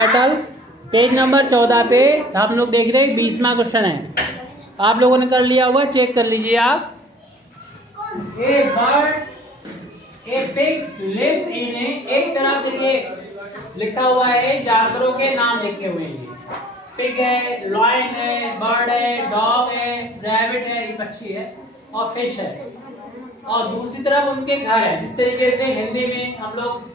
Title page number 14 पे आप लोग देख रहे हैं 20वां क्वेश्चन है। आप लोगों ने कर लिया होगा, चेक कर लीजिए आप। A bird a pig lives in एक तरफ देखिए लिखा हुआ है जानवरों के नाम लिखे हुए हैं। पिग है, लॉयन है, बर्ड है, डॉग है, रैबिट है, पक्षी है और फिश है। और दूसरी तरफ उनके घर है। इस तरीके से हिंदी में हम लोग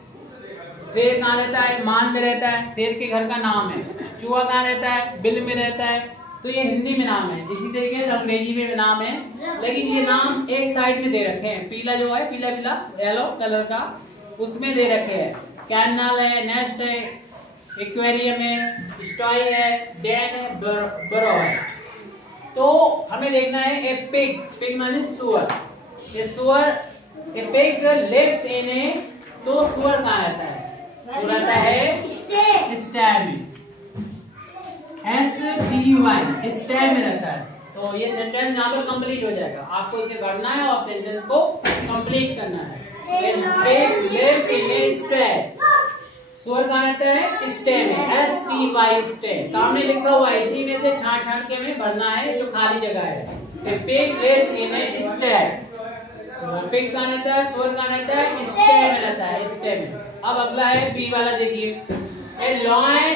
शेर कहाँ रहता है, मान में रहता है, शेर के घर का नाम है। चूहा कहाँ रहता है, बिल में रहता है। तो ये हिंदी में नाम है। इसी तरीके से अंग्रेजी में नाम है, लेकिन ये नाम एक साइड में दे रखे हैं। पीला जो है, पीला पीला येलो कलर का, उसमें दे रखे हैं। कैनल है, नेस्ट है, एक्वेरियम है, स्टॉय है, डेन है, बरो है। तो हमें देखना है ए पिग, पिग माने सुअर। ये सुअर, ए पिग लिव्स इन ए, तो सुअर कहाँ रहता है? वो रहता है स्टैब में, STY, स्टैब में रहता है। तो ये सेंटेंस यहाँ पर कंप्लीट हो जाएगा। आपको इसे पढ़ना है और सेंटेंस को कंप्लीट करना है। Pig lives in a stab, सुअर कहाँ रहता है? स्टैब में, STY स्टैब। सामने लिखा हुआ है, इसी में से छांट छांट के हमें भरना है जो खाली जगह है। Pig lives in a stab, pig कहाँ रहता है, सुअर कहाँ रहता है? स्टैब में रहता है, स्टैब में। अब अगला है बी वाला, देखिए ए लॉयन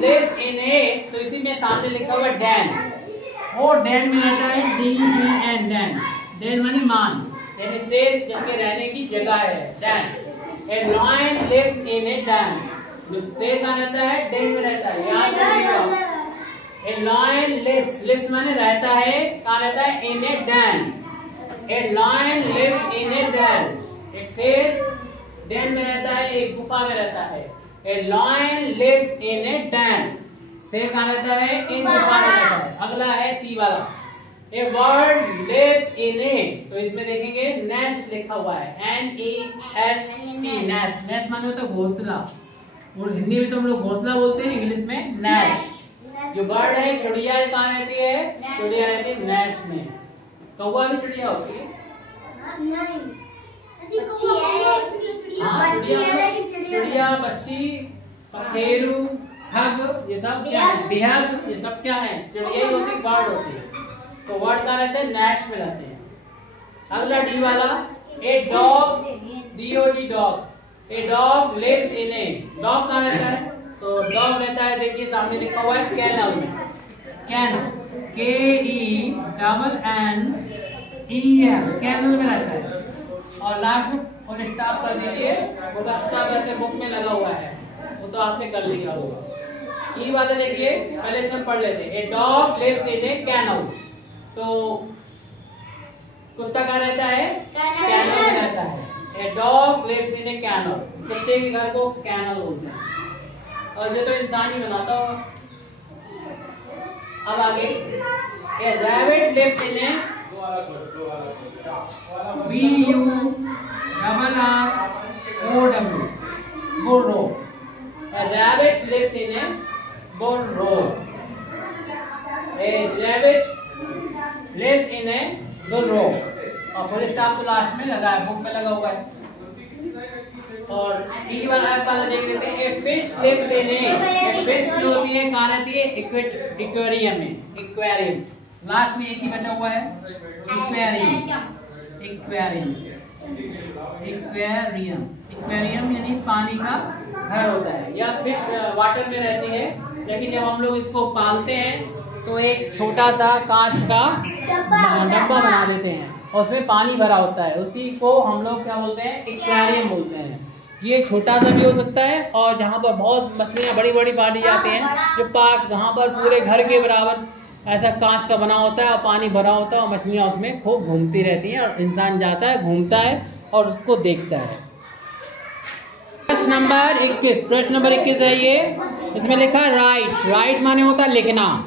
लिव्स इन ए, तो इसी में सामने लिखा हुआ डैन। वो डैन में रहता है DEN, डैन। डैन माने मान, यानी शेर जिनके रहने की जगह है, den. A lion lives in a den, जो शेर कहाँ रहता है? डैन में रहता है। याद रखिएगा, ए लॉयन लिव्स माने रहता है, कहाँ रहता है? इन a Dan. A lion lives in a den, एक शेर den में रहता है, एक गुफा में रहता है। A lion lives in a den, शेर कहाँ रहता है? एक गुफा में रहता है। अगला है सी वाला, A bird lives in a, तो इसमें देखेंगे nest लिखा हुआ है, NEST, nest। nest माने होता है घोंसला, और हिंदी में तो हम लोग घोंसला बोलते हैं, इंग्लिश में nest। जो बर्ड है, चिड़िया कहाँ रहती है? चिड़िया रहती है नेस्ट में। कौवा भी चिड़िया होती है? नहीं, चिड़िया, पक्षी, पखेरु, ठग, ये सब क्या है? बिहग, ये सब क्या है? चिड़िया ही होती है, बर्ड होती है। तो बर्ड कहाँ रहते हैं? नेस्ट में रहते हैं। अगला डी वाला, a dog, DOG dog, a dog lives in a, dog कहाँ रहता है? तो डॉग रहता है, देखिए सामने लिखा हुआ है कैनल में, कैनल, KENNEL, कैनल में रहता है। और लास्ट में फुल स्टॉप कर दीजिए, फुल स्टॉप ऐसे बुक में लगा हुआ है, वो तो आपने कर लिया होगा। ई वाले देखिए, पहले से हम पढ़ लेते हैं। A dog lives in a kennel, तो कुत्ता कहाँ रहता है? कैनल में रहता है। A dog lives in a kennel, कुत्ते के घर को कैनल बोलते हैं, और ये तो इंसान ही बनाता होगा। अब आगे, a rabbit lives in a BURROW, burrow, a rabbit lives in a burrow, a rabbit lives in a burrow, और फुल स्टॉप तो लास्ट में लगा है, बुक में लगा हुआ है। और ई वाला देख लेते हैं, a fish lives in a, fish जो होती है कहाँ रहती है? एक्वेरियम में, एक्वेरियम। लास्ट में एक ही बचा हुआ है, एक्वेरियम, एक्वेरियम, एक्वेरियम, एक्वेरियम यानी पानी का घर होता है, या फिश वाटर में रहती है। लेकिन जब हम लोग इसको पालते हैं तो एक छोटा सा कांच का डब्बा बना देते हैं, और उसमें पानी भरा होता है, उसी को हम लोग क्या बोलते हैं? एक्वेरियम बोलते हैं। ये छोटा सा भी हो सकता है, और जहाँ पर बहुत मछलियाँ बड़ी बड़ी पाली जाती हैं, जो पार्क, वहाँ पर पूरे घर के बराबर ऐसा कांच का बना होता है और पानी भरा होता है, और मछलियाँ उसमें खूब घूमती रहती हैं, और इंसान जाता है, घूमता है और उसको देखता है। प्रश्न नंबर 21, प्रश्न नंबर 21 है ये। इसमें लिखा राइट, राइट माने होता है लिखना।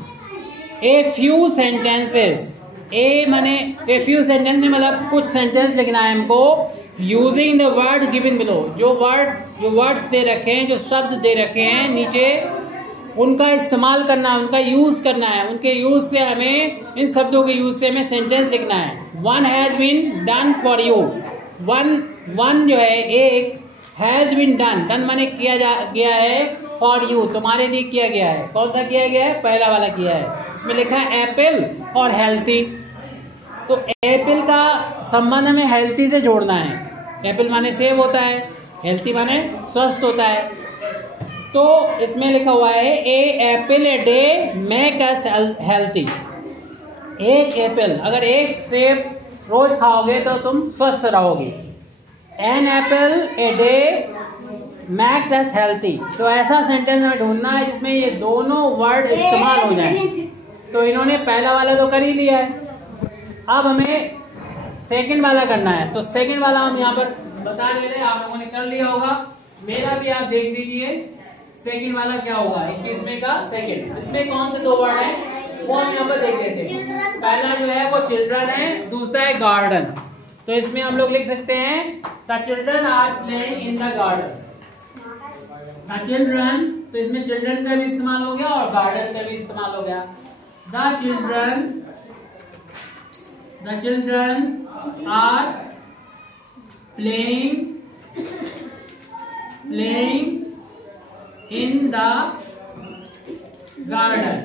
ए फ्यू सेंटेंसेस, ए माने ए फ्यू सेंटेंस में मतलब कुछ सेंटेंस लिखना है हमको, using the word given below, जो वर्ड्स दे रखे हैं, जो शब्द दे रखे हैं नीचे, उनका इस्तेमाल करना है, उनका यूज करना है। उनके यूज से हमें, इन शब्दों के यूज से हमें सेंटेंस लिखना है। One has been done for you, one जो है एक, हैज बीन डन, डन माने किया गया है फॉर यू, तुम्हारे लिए किया गया है। कौन सा किया गया है? पहला वाला किया है। इसमें लिखा है एप्पल और हेल्थी। तो एप्पल का संबंध हमें हेल्थी से जोड़ना है। एप्पल माने सेब होता है, हेल्थी माने स्वस्थ होता है। तो इसमें लिखा हुआ है a apple a day make us healthy. एक एप्पल, अगर एक सेब रोज खाओगे तो तुम स्वस्थ रहोगे। An apple a day makes us healthy. तो ऐसा सेंटेंस हमें ढूंढना है जिसमें ये दोनों वर्ड इस्तेमाल हो जाए। तो इन्होंने पहला वाला तो कर ही लिया है, अब हमें सेकंड वाला करना है। तो सेकंड वाला हम यहाँ पर बता दे रहे हैं, आप लोगों ने कर लिया होगा, मेरा भी आप देख लीजिए। सेकंड वाला क्या होगा? 21वें का सेकंड। इसमें कौन से दो वर्ड हैं वो हम यहाँ पर देख लेते हैं। पहला जो है वो चिल्ड्रन है, दूसरा है गार्डन। तो इसमें हम लोग लिख सकते हैं the children are playing in the garden. The children, तो इसमें चिल्ड्रन का भी इस्तेमाल हो गया और गार्डन का भी इस्तेमाल हो गया। The children are playing in the garden.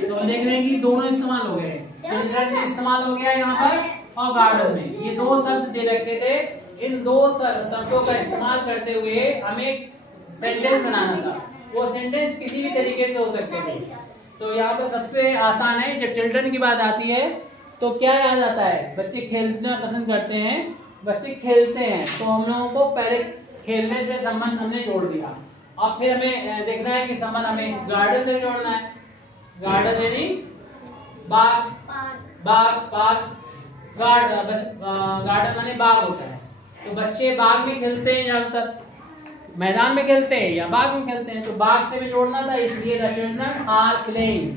तो हम देख रहे हैं कि दोनों इस्तेमाल हो गए, चिल्ड्रन में इस्तेमाल हो गया यहाँ पर और गार्डन में। ये दो शब्द दे रखे थे, इन दो शब्दों का इस्तेमाल करते हुए हमें एक सेंटेंस बनाना था। वो सेंटेंस किसी भी तरीके से हो सकते थे। तो यहाँ पर सबसे आसान है, जब चिल्ड्रन की बात आती है तो क्या याद आता है? बच्चे खेलना पसंद करते हैं, बच्चे खेलते हैं। तो हम लोगों को पहले खेलने से संबंध हमने जोड़ दिया और फिर हमें देखना है कि संबंध हमें गार्डन से जोड़ना है। गार्डन यानी बाग, गार्डन माने बाग होता है। तो बच्चे बाग में खेलते हैं, ज्यादातर मैदान में खेलते हैं या बाग में खेलते हैं। तो बाग से भी जोड़ना था, इसलिए द चिल्ड्रन आर प्लेइंग।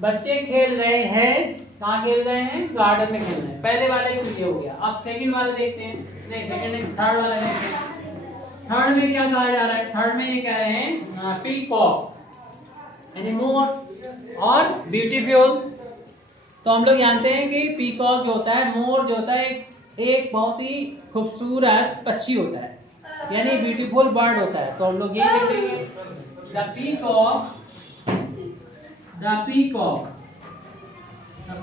बच्चे खेल रहे हैं, कहाँ खेल रहे हैं? गार्डन में खेल रहे हैं। पहले वाले तो ये हो गया। अब सेकंड वाला देखते हैं, नहीं सेकंड थर्ड वाला देखते हैं। थर्ड में क्या कहा जा रहा है? थर्ड में ये कह रहे हैं पीकॉक यानी मोर और ब्यूटीफुल। तो हम लोग जानते हैं कि पीकॉक जो होता है, मोर जो होता है, एक बहुत ही खूबसूरत पक्षी होता है, यानी ब्यूटीफुल बर्ड होता है। तो हम लोग ये लिखेंगे the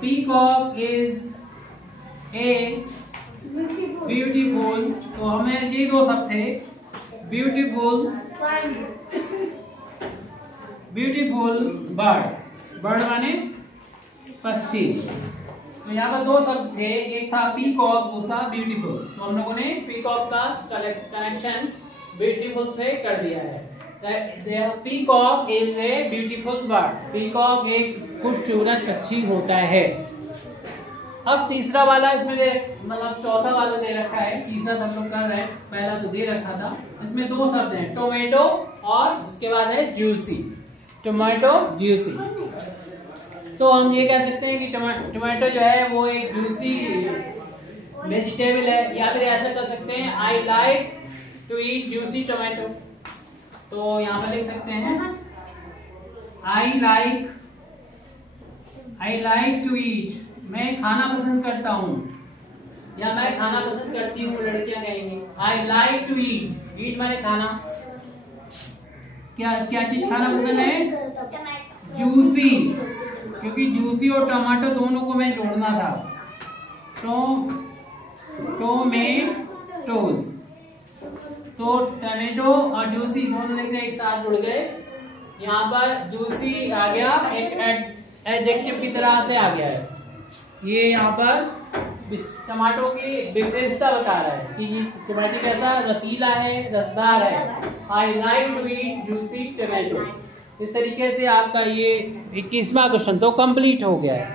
peacock is a beautiful. तो हमें ये दो शब्द थे, ब्यूटीफुल बर्ड माने पक्षी। तो यहाँ पर दो शब्द थे, एक था पीकॉक, दूसरा ब्यूटीफुल। तो हम लोगों ने पीकॉक का कनेक्शन ब्यूटीफुल से कर दिया है। Peacock is a beautiful bird. Peacock एक खूबसूरत पक्षी होता है। अब तीसरा वाला इसमें मतलब चौथा वाला दे रखा है, तीसरा हम लोग कर रहे हैं, पहला तो दे रखा था। इसमें दो शब्द हैं, टोमेटो और उसके बाद है जूसी। Tomato juicy. तो हम ये कह सकते हैं कि टोमेटो जो है वो एक जूसी वेजिटेबल है, या फिर ऐसा कर सकते हैं I like to eat juicy tomato. तो यहाँ पर लिख सकते हैं आई लाइक टू ईट, मैं खाना पसंद करता हूँ, या मैं खाना पसंद करती हूँ, लड़कियां कहेंगी आई लाइक टू ईट। ईट माने खाना। क्या चीज खाना पसंद है? जूसी, क्योंकि जूसी और टमाटो दोनों को मैं जोड़ना था। टोमेटोज। तो टमेटो और जूसी दोनों लिखने एक साथ जुड़ गए। यहाँ पर जूसी आ गया, एक एडजेक्टिव की तरह से आ गया है। ये यहाँ पर टमाटो की विशेषता बता रहा है कि टमाटो कैसा रसीला है, रसदार है। I like to eat juicy tomato. इस तरीके से आपका ये 21वां क्वेश्चन तो कंप्लीट हो गया है।